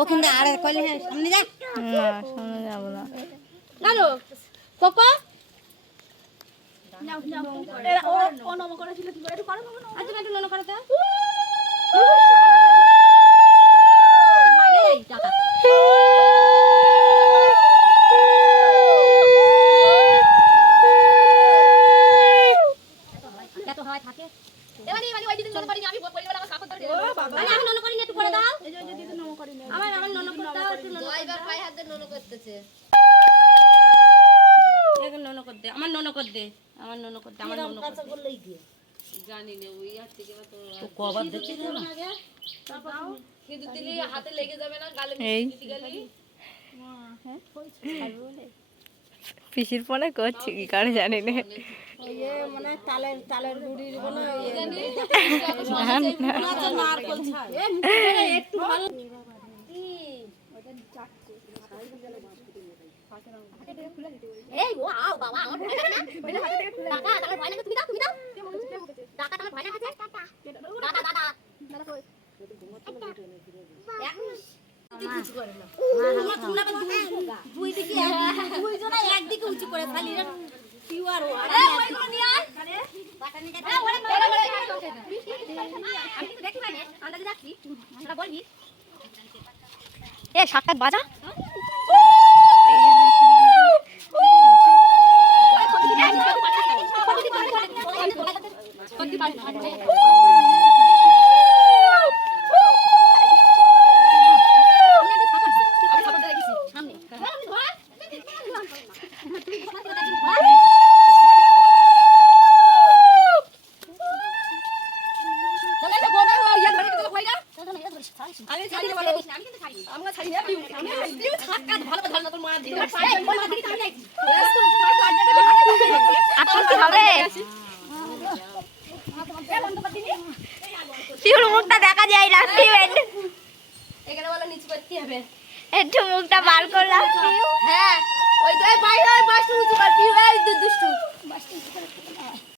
ওখান থেকে আর কইলে সামনে যা। না সামনে যাবো না। হ্যালো কোকো ও নম করেছিল কি করে একটু করো না। আজ একটু নন করতে এত হয় থাকে এবারে ওই দিন নন করি আমি বলি বলে আমার কাপড় ধরে আমি নন করি না একটু করে দাও এই যে দিদি নম করি না। আমার নন করতে দাও একটু নন এবার পায়ে হাত দিয়ে নন করতেছে। এখন নন করতে আমার নন করতে আমার নন করতে আমার নন করতে বললেই কি জানি না ওই হাত থেকে তো কবার দেখতে না কিন্তু দিলি হাতে লেগে যাবে না গালে এই। দিতে গেলি পিসির ফোনে করছি কি কারো জানি না। ইয়ে মানে তালের গুড়ির বলে নারকল ছাড় একটু ভালো এই ও আও বাবা আমার ভয় লাগে না টাকা আমার ভয় লাগে তুমি দাও টাকা আমার ভয় লাগে টাকা দাদা দুই দিকে দুইজনে একদিকে উঁচু করে খালি পিওর ও ওইগুলো নিয়ে আয় বাটা নিয়ে যা আমি তো দেখি মানে আমরা যাচ্ছি সেটা বলবি এ সাক্ষাৎ বাজা পিউর মুখটা দেখা যায় না এখানে বলে নিচু করতে হবে। একটু মুখটা বার করলাম হ্যাঁ ওই তো এই বাইরে বাসটা উঁচু কর পিউ এই দুষ্টু